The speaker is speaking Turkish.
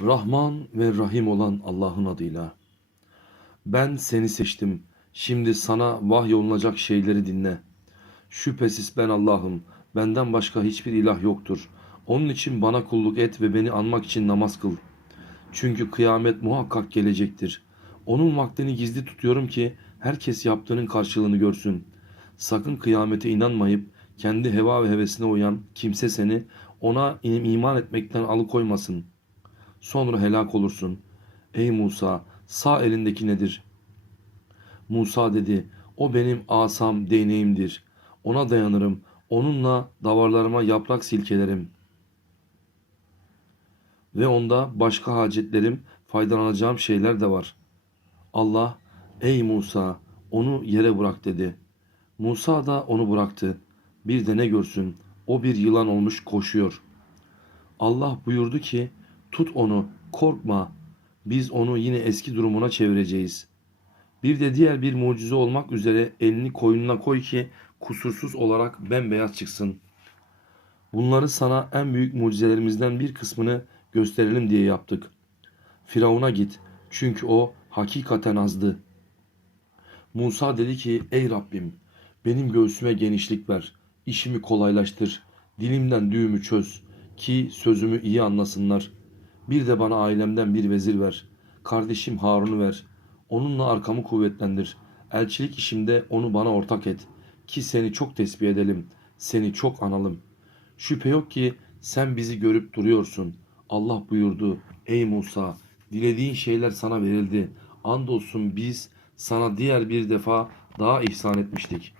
Rahman ve Rahim olan Allah'ın adıyla. Ben seni seçtim. Şimdi sana vahyolunacak şeyleri dinle. Şüphesiz ben Allah'ım. Benden başka hiçbir ilah yoktur. Onun için bana kulluk et ve beni anmak için namaz kıl. Çünkü kıyamet muhakkak gelecektir. Onun vaktini gizli tutuyorum ki herkes yaptığının karşılığını görsün. Sakın kıyamete inanmayıp kendi heva ve hevesine uyan kimse seni ona iman etmekten alıkoymasın. Sonra helak olursun. Ey Musa, sağ elindeki nedir? Musa dedi, o benim asam, değneğimdir. Ona dayanırım, onunla davarlarıma yaprak silkelerim. Ve onda başka hacetlerim, faydalanacağım şeyler de var. Allah, ey Musa, onu yere bırak dedi. Musa da onu bıraktı. Bir de ne görsün, o bir yılan olmuş koşuyor. Allah buyurdu ki, tut onu, korkma, biz onu yine eski durumuna çevireceğiz. Bir de diğer bir mucize olmak üzere elini koynuna koy ki kusursuz olarak bembeyaz çıksın. Bunları sana en büyük mucizelerimizden bir kısmını gösterelim diye yaptık. Firavun'a git çünkü o hakikaten azdı. Musa dedi ki ey Rabbim benim göğsüme genişlik ver, işimi kolaylaştır, dilimden düğümü çöz ki sözümü iyi anlasınlar. Bir de bana ailemden bir vezir ver, kardeşim Harun'u ver, onunla arkamı kuvvetlendir. Elçilik işimde onu bana ortak et ki seni çok tesbih edelim, seni çok analım. Şüphe yok ki sen bizi görüp duruyorsun. Allah buyurdu, ey Musa, dilediğin şeyler sana verildi. Andolsun biz sana diğer bir defa daha ihsan etmiştik.